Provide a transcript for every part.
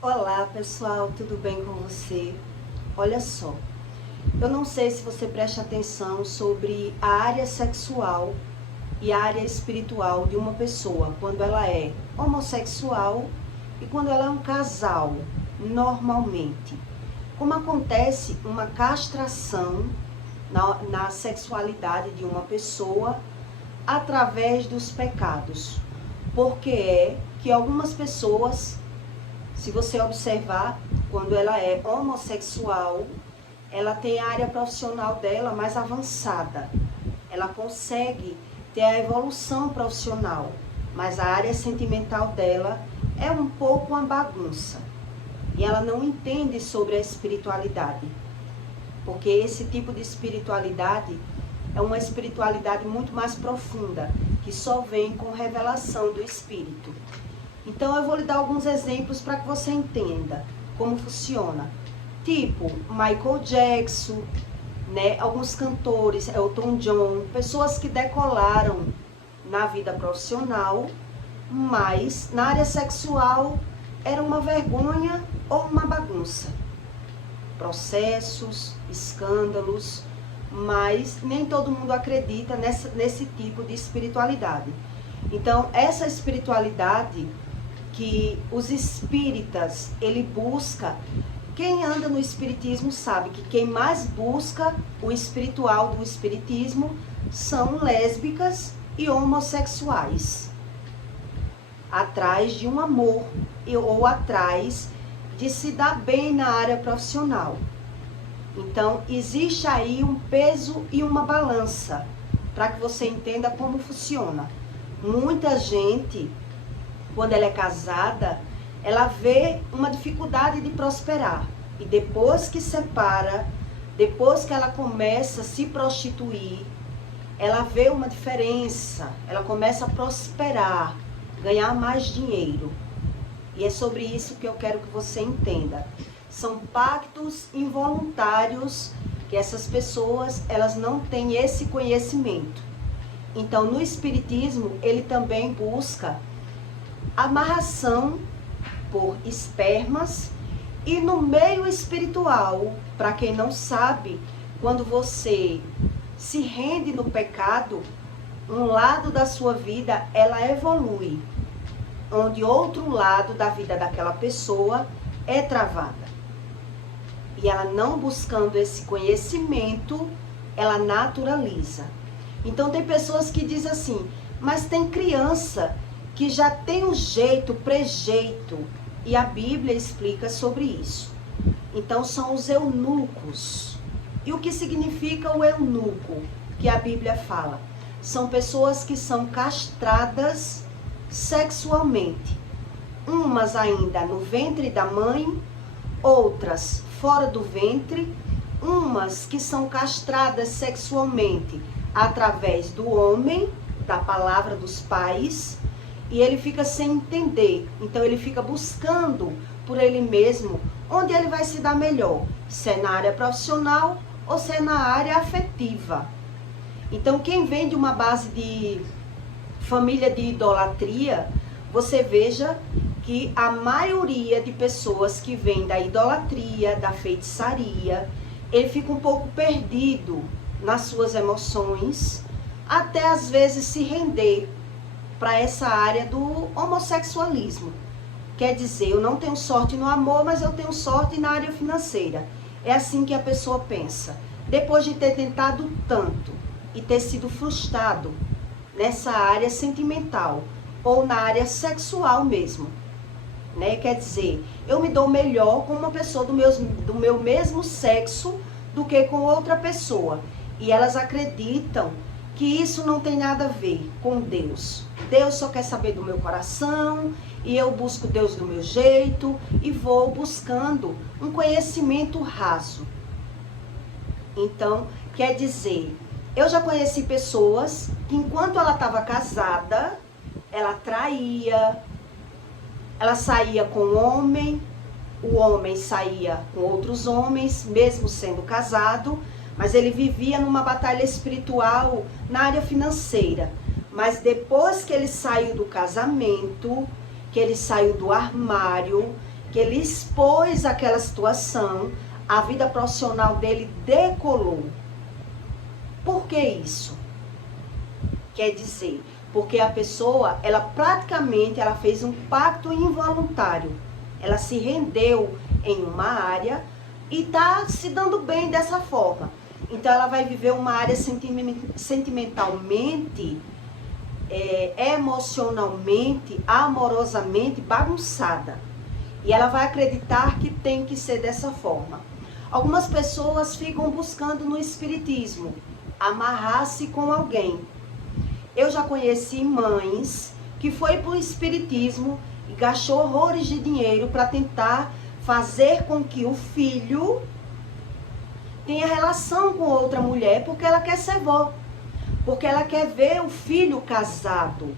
Olá pessoal, tudo bem com você? Olha só, eu não sei se você presta atenção sobre a área sexual e a área espiritual de uma pessoa, quando ela é homossexual e quando ela é um casal, normalmente. Como acontece uma castração na sexualidade de uma pessoa através dos pecados. Porque é que algumas pessoas, se você observar, quando ela é homossexual, ela tem a área profissional dela mais avançada. Ela consegue ter a evolução profissional, mas a área sentimental dela é um pouco uma bagunça. E ela não entende sobre a espiritualidade. Porque esse tipo de espiritualidade é uma espiritualidade muito mais profunda, que só vem com revelação do Espírito. Então eu vou lhe dar alguns exemplos para que você entenda como funciona. Tipo, Michael Jackson, né? Alguns cantores, Elton John, pessoas que decolaram na vida profissional, mas na área sexual era uma vergonha ou uma bagunça. Processos, escândalos, mas nem todo mundo acredita nesse tipo de espiritualidade. Então, essa espiritualidade que os espíritas, ele busca, quem anda no espiritismo sabe que quem mais busca o espiritual do espiritismo são lésbicas e homossexuais, atrás de um amor ou atrás de se dar bem na área profissional. Então, existe aí um peso e uma balança, para que você entenda como funciona. Muita gente, quando ela é casada, ela vê uma dificuldade de prosperar. E depois que separa, depois que ela começa a se prostituir, ela vê uma diferença, ela começa a prosperar, ganhar mais dinheiro. E é sobre isso que eu quero que você entenda. São pactos involuntários que essas pessoas, elas não têm esse conhecimento. Então, no espiritismo, ele também busca amarração por espermas, e no meio espiritual, para quem não sabe, quando você se rende no pecado, um lado da sua vida, ela evolui, onde outro lado da vida daquela pessoa é travada. E ela não buscando esse conhecimento, ela naturaliza. Então tem pessoas que dizem assim, mas tem criança que já tem um jeito, prejeito, e a Bíblia explica sobre isso. Então são os eunucos. E o que significa o eunuco, que a Bíblia fala? São pessoas que são castradas sexualmente. Umas ainda no ventre da mãe, outras fora do ventre, umas que são castradas sexualmente através do homem, da palavra dos pais, e ele fica sem entender. Então ele fica buscando por ele mesmo onde ele vai se dar melhor, se é na área profissional ou se é na área afetiva. Então quem vem de uma base de família de idolatria, você veja que a maioria de pessoas que vem da idolatria, da feitiçaria, ele fica um pouco perdido nas suas emoções, até às vezes se render para essa área do homossexualismo. Quer dizer, eu não tenho sorte no amor, mas eu tenho sorte na área financeira. É assim que a pessoa pensa. Depois de ter tentado tanto e ter sido frustrado nessa área sentimental ou na área sexual mesmo, né? Quer dizer, eu me dou melhor com uma pessoa do meu mesmo sexo do que com outra pessoa. E elas acreditam que isso não tem nada a ver com Deus. Deus só quer saber do meu coração, e eu busco Deus do meu jeito, e vou buscando um conhecimento raso. Então, quer dizer, eu já conheci pessoas que enquanto ela estava casada, ela traía, ela saía com o homem saía com outros homens, mesmo sendo casado, mas ele vivia numa batalha espiritual na área financeira. Mas depois que ele saiu do casamento, que ele saiu do armário, que ele expôs aquela situação, a vida profissional dele decolou. Por que isso? Quer dizer, porque a pessoa, ela praticamente, ela fez um pacto involuntário. Ela se rendeu em uma área e está se dando bem dessa forma. Então ela vai viver uma área sentimentalmente, emocionalmente, amorosamente bagunçada. E ela vai acreditar que tem que ser dessa forma. Algumas pessoas ficam buscando no espiritismo amarrar-se com alguém. Eu já conheci mães que foi para o espiritismo e gastou horrores de dinheiro para tentar fazer com que o filho tenha relação com outra mulher, porque ela quer ser vó, porque ela quer ver o filho casado,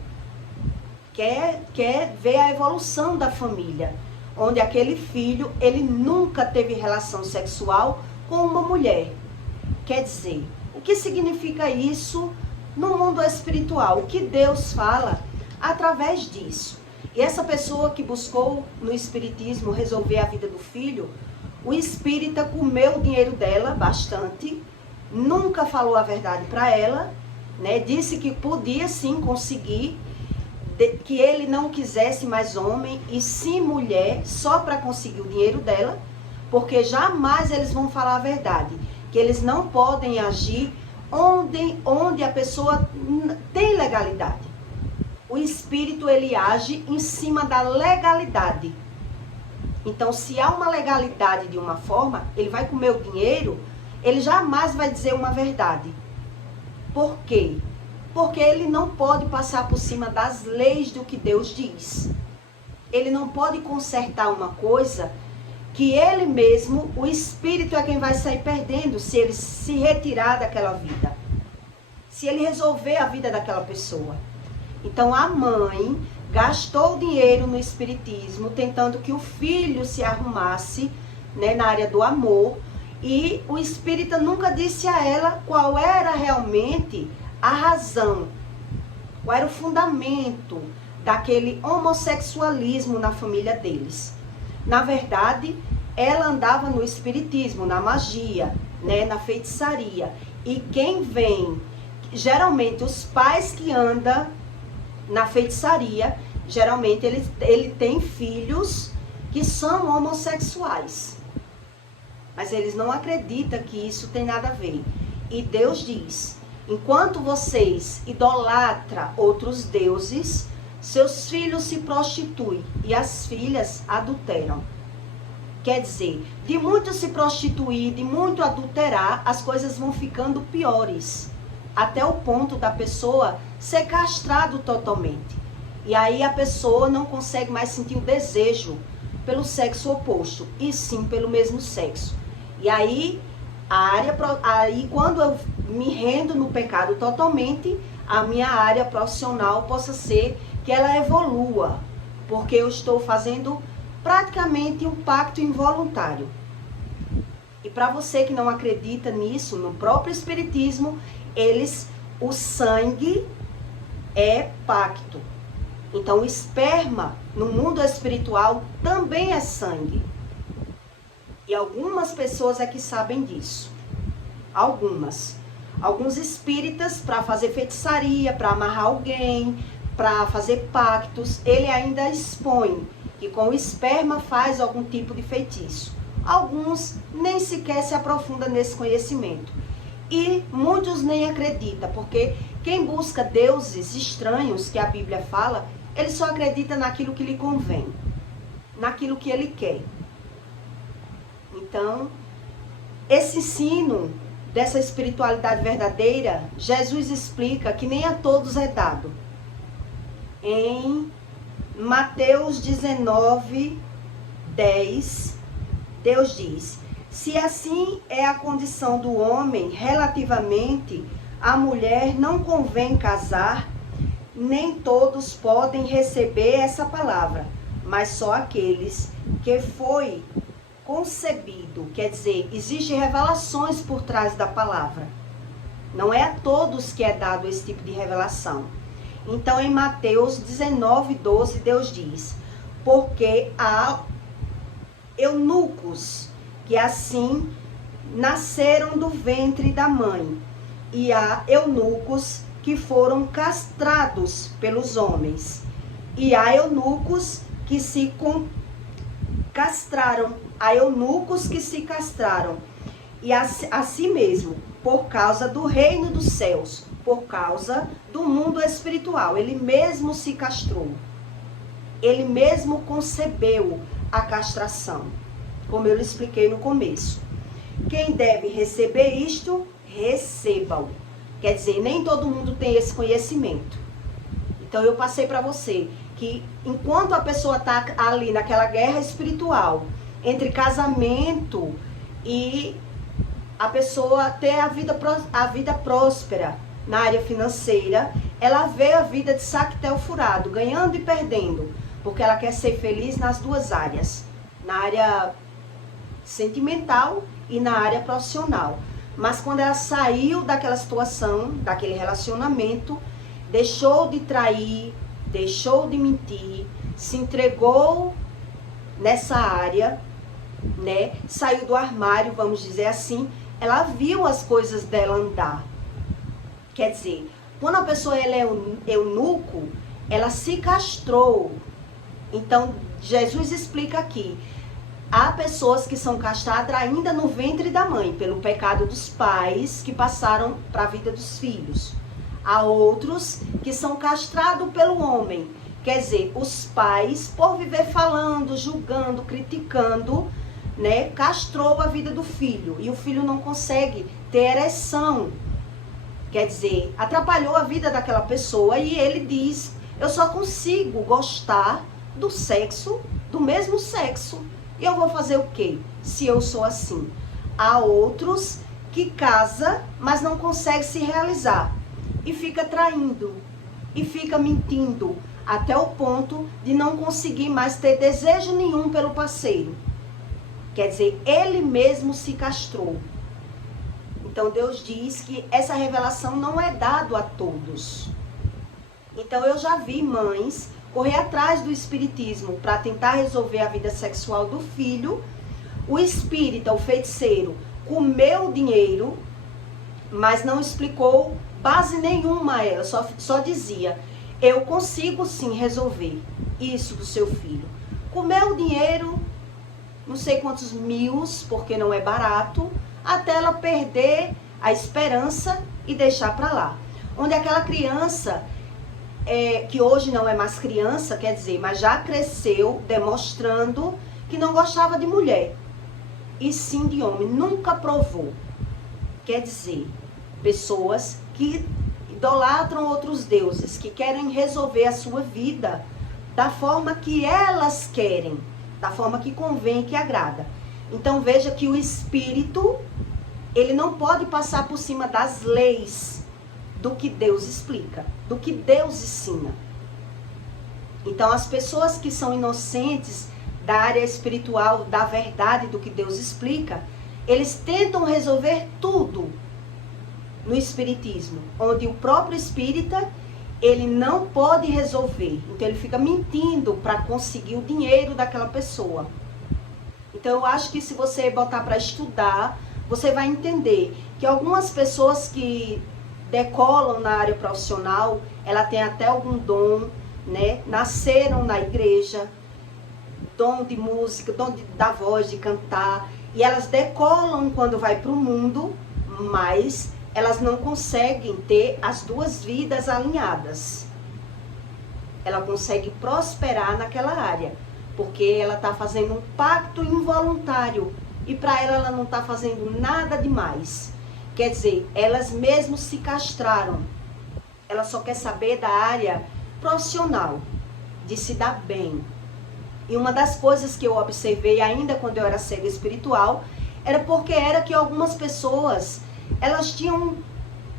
quer ver a evolução da família, onde aquele filho, ele nunca teve relação sexual com uma mulher. Quer dizer, o que significa isso no mundo espiritual? O que Deus fala através disso? E essa pessoa que buscou no espiritismo resolver a vida do filho, o espírita comeu o dinheiro dela bastante, nunca falou a verdade para ela, né? Disse que podia sim conseguir, que ele não quisesse mais homem e sim mulher, só para conseguir o dinheiro dela, porque jamais eles vão falar a verdade, que eles não podem agir onde a pessoa tem legalidade. O espírito, ele age em cima da legalidade. Então, se há uma legalidade de uma forma, ele vai comer o dinheiro, ele jamais vai dizer uma verdade. Por quê? Porque ele não pode passar por cima das leis do que Deus diz. Ele não pode consertar uma coisa que ele mesmo, o espírito é quem vai sair perdendo se ele se retirar daquela vida. Se ele resolver a vida daquela pessoa. Então a mãe gastou dinheiro no espiritismo, tentando que o filho se arrumasse, né, na área do amor, e o espírita nunca disse a ela qual era realmente a razão, qual era o fundamento daquele homossexualismo na família deles. Na verdade, ela andava no espiritismo, na magia, né, na feitiçaria. E quem vem, geralmente os pais que andam na feitiçaria, geralmente ele tem filhos que são homossexuais. Mas eles não acreditam que isso tem nada a ver. E Deus diz, enquanto vocês idolatram outros deuses, seus filhos se prostituem e as filhas adulteram. Quer dizer, de muito se prostituir, de muito adulterar, as coisas vão ficando piores. Até o ponto da pessoa ser castrado totalmente. E aí a pessoa não consegue mais sentir o desejo pelo sexo oposto, e sim pelo mesmo sexo. E aí, quando eu me rendo no pecado totalmente, a minha área profissional possa ser que ela evolua, porque eu estou fazendo praticamente um pacto involuntário. E para você que não acredita nisso, no próprio espiritismo, o sangue é pacto. Então o esperma no mundo espiritual também é sangue. E algumas pessoas é que sabem disso. Alguns espíritas, para fazer feitiçaria, para amarrar alguém, para fazer pactos, ele ainda expõe que com o esperma faz algum tipo de feitiço. Alguns nem sequer se aprofundam nesse conhecimento. E muitos nem acreditam, porque quem busca deuses estranhos, que a Bíblia fala, ele só acredita naquilo que lhe convém, naquilo que ele quer. Então, esse ensino dessa espiritualidade verdadeira, Jesus explica que nem a todos é dado. Em Mateus 19, 10, Deus diz: se assim é a condição do homem relativamente à mulher, não convém casar, nem todos podem receber essa palavra, mas só aqueles que foi concebido. Quer dizer, existem revelações por trás da palavra. Não é a todos que é dado esse tipo de revelação. Então, em Mateus 19, 12, Deus diz: porque há eunucos, que assim nasceram do ventre da mãe, e há eunucos que foram castrados pelos homens, e há eunucos que se castraram, há eunucos que se castraram, e assim mesmo, por causa do reino dos céus, por causa do mundo espiritual, ele mesmo se castrou, ele mesmo concebeu a castração, como eu lhe expliquei no começo. Quem deve receber isto, receba-o. Quer dizer, nem todo mundo tem esse conhecimento. Então eu passei para você que enquanto a pessoa está ali naquela guerra espiritual, entre casamento e a pessoa ter a vida próspera na área financeira, ela vê a vida de saquetel furado, ganhando e perdendo, porque ela quer ser feliz nas duas áreas, na área sentimental e na área profissional. Mas quando ela saiu daquela situação, daquele relacionamento, deixou de trair, deixou de mentir, se entregou nessa área, né? Saiu do armário, vamos dizer assim, ela viu as coisas dela andar. Quer dizer, quando a pessoa ela é eunuco, ela se castrou. Então, Jesus explica aqui, há pessoas que são castradas ainda no ventre da mãe, pelo pecado dos pais que passaram para a vida dos filhos. Há outros que são castrados pelo homem. Quer dizer, os pais, por viver falando, julgando, criticando, né, castrou a vida do filho. E o filho não consegue ter ereção. Quer dizer, atrapalhou a vida daquela pessoa e ele diz, eu só consigo gostar do sexo, do mesmo sexo. E eu vou fazer o quê, se eu sou assim? Há outros que casa, mas não consegue se realizar. E fica traindo, e fica mentindo, até o ponto de não conseguir mais ter desejo nenhum pelo parceiro. Quer dizer, ele mesmo se castrou. Então Deus diz que essa revelação não é dado a todos. Então eu já vi mães correr atrás do espiritismo para tentar resolver a vida sexual do filho. O espírita, o feiticeiro, comeu o dinheiro, mas não explicou base nenhuma a ela, só dizia, eu consigo sim resolver isso do seu filho. Comeu o dinheiro, não sei quantos mil, porque não é barato, até ela perder a esperança e deixar para lá. Onde aquela criança... que hoje não é mais criança, quer dizer, mas já cresceu demonstrando que não gostava de mulher, e sim de homem, nunca provou. Quer dizer, pessoas que idolatram outros deuses, que querem resolver a sua vida da forma que elas querem, da forma que convém, que agrada. Então veja que o espírito, ele não pode passar por cima das leis do que Deus explica, do que Deus ensina. Então as pessoas que são inocentes da área espiritual, da verdade do que Deus explica, eles tentam resolver tudo no espiritismo, onde o próprio espírita, ele não pode resolver. Então ele fica mentindo para conseguir o dinheiro daquela pessoa. Então eu acho que se você botar para estudar, você vai entender que algumas pessoas que decolam na área profissional, ela tem até algum dom, né? Nasceram na igreja, dom de música, da voz, de cantar, e elas decolam quando vai para o mundo, mas elas não conseguem ter as duas vidas alinhadas. Ela consegue prosperar naquela área, porque ela está fazendo um pacto involuntário, e para ela não está fazendo nada demais. Quer dizer, elas mesmo se castraram. Ela só quer saber da área profissional, de se dar bem. E uma das coisas que eu observei ainda quando eu era cega espiritual, era porque era que algumas pessoas, elas tinham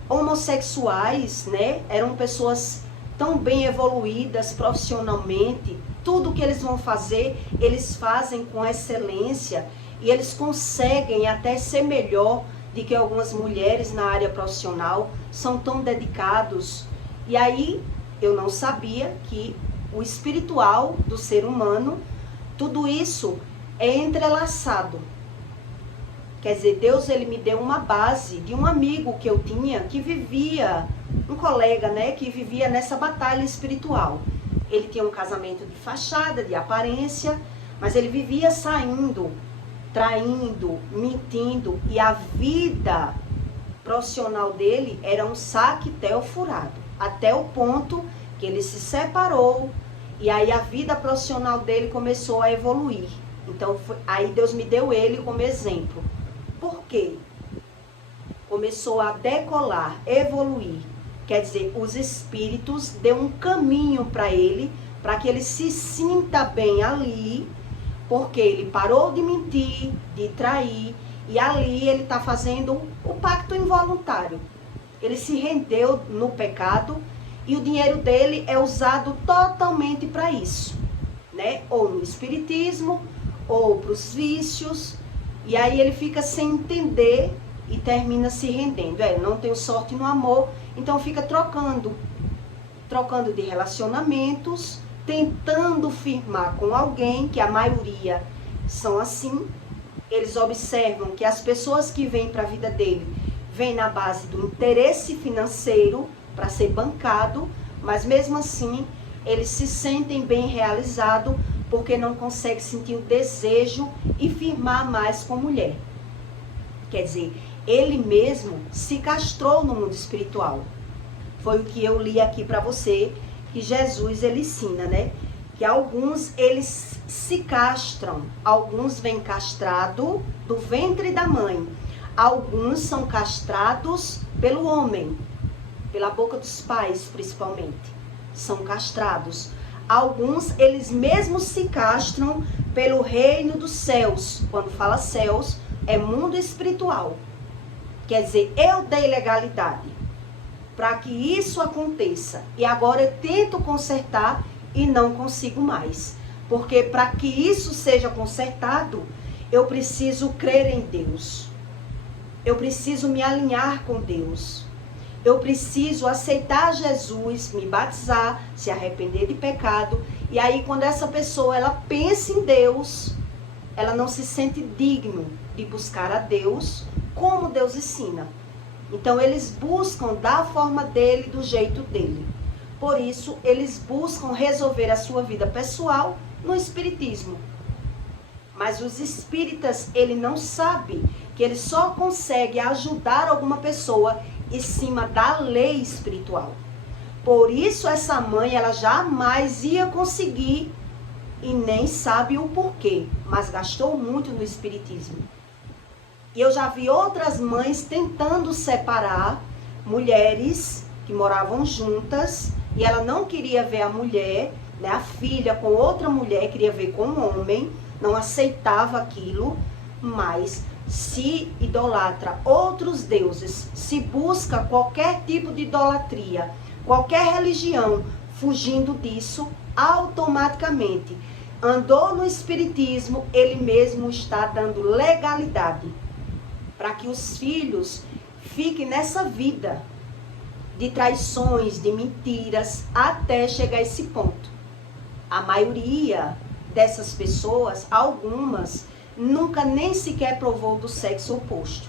homossexuais, né? Eram pessoas tão bem evoluídas profissionalmente. Tudo que eles vão fazer, eles fazem com excelência. E eles conseguem até ser melhor de que algumas mulheres na área profissional, são tão dedicados. E aí eu não sabia que o espiritual do ser humano, tudo isso é entrelaçado. Quer dizer, Deus ele me deu uma base de um amigo que eu tinha que vivia, um colega, né, que vivia nessa batalha espiritual. Ele tinha um casamento de fachada, de aparência, mas ele vivia saindo, traindo, mentindo, e a vida profissional dele era um saquetel furado, até o ponto que ele se separou, e aí a vida profissional dele começou a evoluir. Então, aí Deus me deu ele como exemplo. Por quê? Começou a decolar, evoluir. Quer dizer, os espíritos deu um caminho para ele que ele se sinta bem ali, porque ele parou de mentir, de trair, e ali ele está fazendo o pacto involuntário. Ele se rendeu no pecado e o dinheiro dele é usado totalmente para isso, né? Ou no espiritismo, ou para os vícios, e aí ele fica sem entender e termina se rendendo. Não tenho sorte no amor, então fica trocando de relacionamentos, tentando firmar com alguém, que a maioria são assim. Eles observam que as pessoas que vêm para a vida dele vêm na base do interesse financeiro para ser bancado, mas mesmo assim eles se sentem bem realizados porque não conseguem sentir o desejo e firmar mais com mulher. Quer dizer, ele mesmo se castrou no mundo espiritual. Foi o que eu li aqui para você, que Jesus ele ensina, né? Que alguns eles se castram, alguns vêm castrado do ventre da mãe, alguns são castrados pelo homem, pela boca dos pais principalmente, são castrados. Alguns eles mesmos se castram pelo reino dos céus. Quando fala céus, é mundo espiritual. Quer dizer, eu dei legalidade para que isso aconteça. E agora eu tento consertar e não consigo mais. Porque para que isso seja consertado, eu preciso crer em Deus. Eu preciso me alinhar com Deus. Eu preciso aceitar Jesus, me batizar, se arrepender de pecado. E aí quando essa pessoa ela pensa em Deus, ela não se sente digno de buscar a Deus como Deus ensina. Então eles buscam da forma dele, do jeito dele. Por isso eles buscam resolver a sua vida pessoal no espiritismo. Mas os espíritas, ele não sabe que ele só consegue ajudar alguma pessoa em cima da lei espiritual. Por isso essa mãe, ela jamais ia conseguir e nem sabe o porquê, mas gastou muito no espiritismo. E eu já vi outras mães tentando separar mulheres que moravam juntas e ela não queria ver a mulher, né, a filha com outra mulher, queria ver com um homem, não aceitava aquilo, mas se idolatra outros deuses, se busca qualquer tipo de idolatria, qualquer religião, fugindo disso, automaticamente andou no espiritismo, ele mesmo está dando legalidade para que os filhos fiquem nessa vida de traições, de mentiras, até chegar a esse ponto. A maioria dessas pessoas, algumas, nunca nem sequer provou do sexo oposto.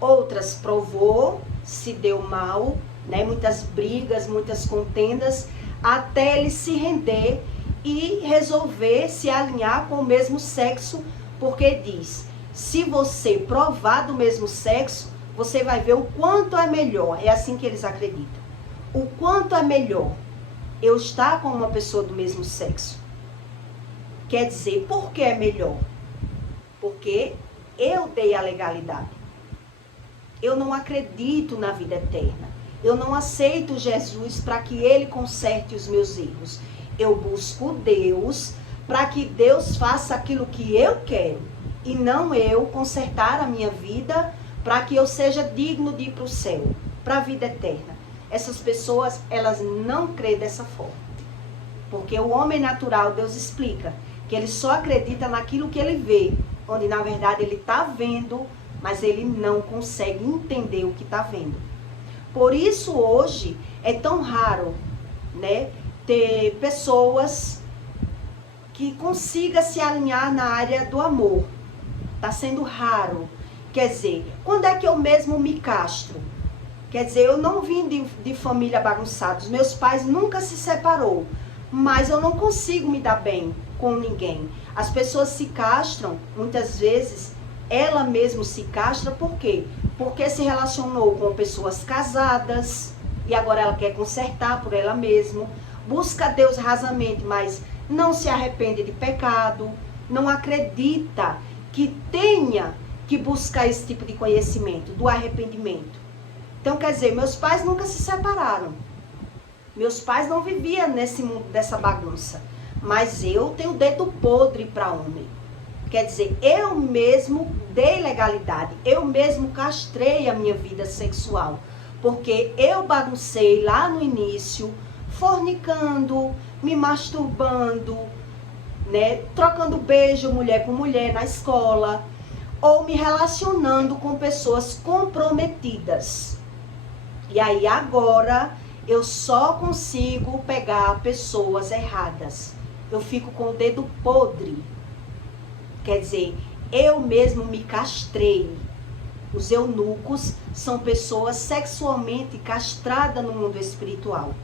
Outras provou, se deu mal, né? Muitas brigas, muitas contendas, até ele se render e resolver se alinhar com o mesmo sexo, porque diz, se você provar do mesmo sexo, você vai ver o quanto é melhor. É assim que eles acreditam. O quanto é melhor eu estar com uma pessoa do mesmo sexo. Quer dizer, por que é melhor? Porque eu dei a legalidade. Eu não acredito na vida eterna. Eu não aceito Jesus para que ele conserte os meus erros. Eu busco Deus para que Deus faça aquilo que eu quero. E não eu consertar a minha vida para que eu seja digno de ir para o céu, para a vida eterna. Essas pessoas, elas não creem dessa forma. Porque o homem natural, Deus explica, que ele só acredita naquilo que ele vê, onde na verdade ele está vendo, mas ele não consegue entender o que está vendo. Por isso hoje é tão raro, né, ter pessoas que consiga se alinhar na área do amor. Está sendo raro. Quer dizer, quando é que eu mesmo me castro? Quer dizer, eu não vim de família bagunçada. Os meus pais nunca se separou. Mas eu não consigo me dar bem com ninguém. As pessoas se castram, muitas vezes, ela mesma se castra, por quê? Porque se relacionou com pessoas casadas e agora ela quer consertar por ela mesma. Busca Deus rasamente, mas não se arrepende de pecado. Não acredita que tenha que buscar esse tipo de conhecimento, do arrependimento. Então, quer dizer, meus pais nunca se separaram. Meus pais não viviam nesse mundo dessa bagunça. Mas eu tenho dedo podre para homem. Quer dizer, eu mesmo dei legalidade. Eu mesmo castrei a minha vida sexual. Porque eu baguncei lá no início, fornicando, me masturbando, né? Trocando beijo mulher com mulher na escola. Ou me relacionando com pessoas comprometidas. E aí agora eu só consigo pegar pessoas erradas. Eu fico com o dedo podre. Quer dizer, eu mesmo me castrei. Os eunucos são pessoas sexualmente castradas no mundo espiritual.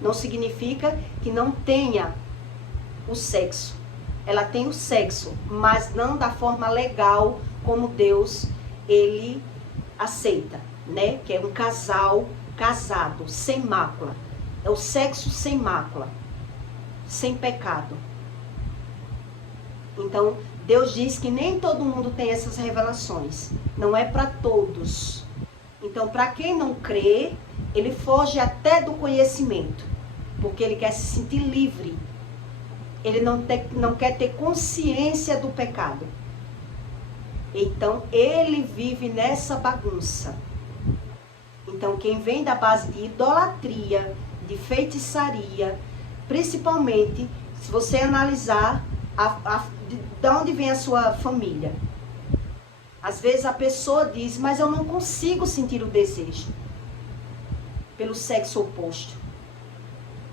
Não significa que não tenha o sexo. Ela tem o sexo, mas não da forma legal como Deus, ele aceita, né? Que é um casal casado, sem mácula. É o sexo sem mácula, sem pecado. Então, Deus diz que nem todo mundo tem essas revelações. Não é para todos. Então, para quem não crê, ele foge até do conhecimento. Porque ele quer se sentir livre. Ele não quer ter consciência do pecado. Então, ele vive nessa bagunça. Então, quem vem da base de idolatria, de feitiçaria, principalmente, se você analisar de onde vem a sua família. Às vezes a pessoa diz, mas eu não consigo sentir o desejo pelo sexo oposto.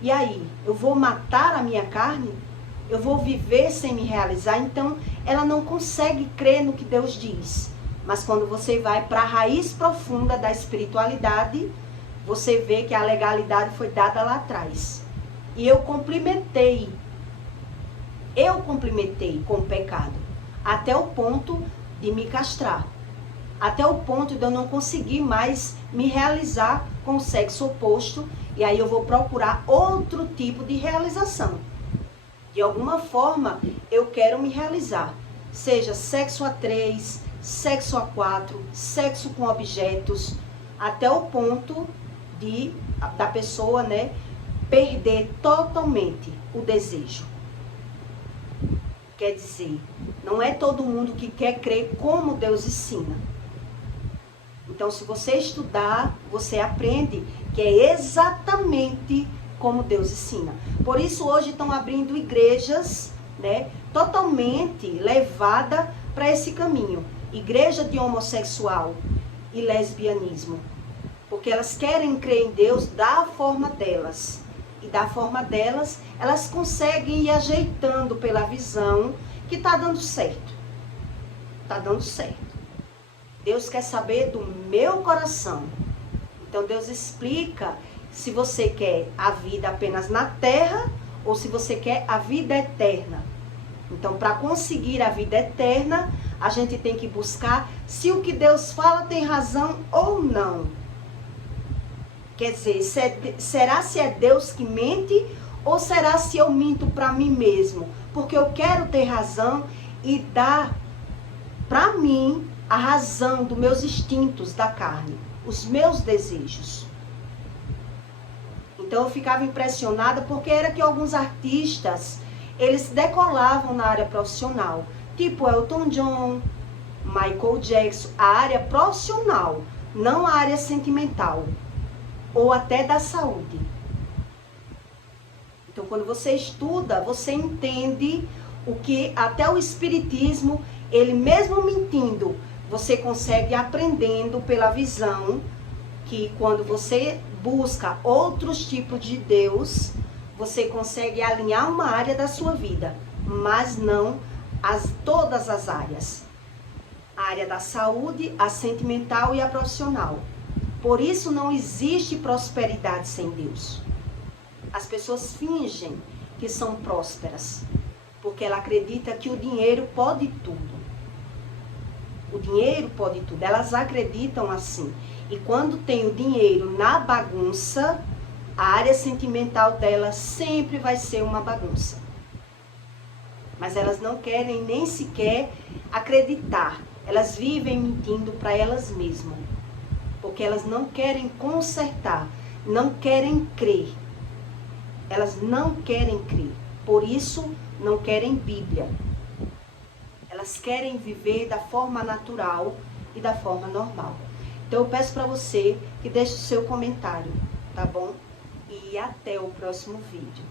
E aí, eu vou matar a minha carne? Eu vou viver sem me realizar? Então, ela não consegue crer no que Deus diz. Mas quando você vai para a raiz profunda da espiritualidade, você vê que a legalidade foi dada lá atrás. E eu complementei com o pecado, até o ponto de me castrar. Até o ponto de eu não conseguir mais me realizar com o sexo oposto. E aí eu vou procurar outro tipo de realização. De alguma forma, eu quero me realizar. Seja sexo a 3, sexo a 4, sexo com objetos. Até o ponto da pessoa, né, perder totalmente o desejo. Quer dizer, não é todo mundo que quer crer como Deus ensina. Então, se você estudar, você aprende que é exatamente como Deus ensina. Por isso, hoje estão abrindo igrejas, né, totalmente levada para esse caminho. Igreja de homossexual e lesbianismo. Porque elas querem crer em Deus da forma delas. E da forma delas, elas conseguem ir ajeitando pela visão que está dando certo. Está dando certo. Deus quer saber do meu coração. Então Deus explica se você quer a vida apenas na terra ou se você quer a vida eterna. Então, para conseguir a vida eterna, a gente tem que buscar se o que Deus fala tem razão ou não. Quer dizer, será se é Deus que mente ou será se eu minto para mim mesmo? Porque eu quero ter razão e dar para mim a razão dos meus instintos da carne, os meus desejos. Então eu ficava impressionada porque era que alguns artistas, eles decolavam na área profissional. Tipo Elton John, Michael Jackson, a área profissional, não a área sentimental. Ou até da saúde. Então, quando você estuda, você entende o que até o espiritismo, ele mesmo mentindo, você consegue aprendendo pela visão que quando você busca outros tipos de Deus, você consegue alinhar uma área da sua vida. mas não todas as áreas. A área da saúde, a sentimental e a profissional. Por isso não existe prosperidade sem Deus. As pessoas fingem que são prósperas, porque ela acredita que o dinheiro pode tudo. O dinheiro pode tudo. Elas acreditam assim. E quando tem o dinheiro na bagunça, a área sentimental dela sempre vai ser uma bagunça. Mas elas não querem nem sequer acreditar. Elas vivem mentindo para elas mesmas. Porque elas não querem consertar, não querem crer. Elas não querem crer. Por isso, não querem Bíblia. Elas querem viver da forma natural e da forma normal. Então eu peço para você que deixe o seu comentário, tá bom? E até o próximo vídeo.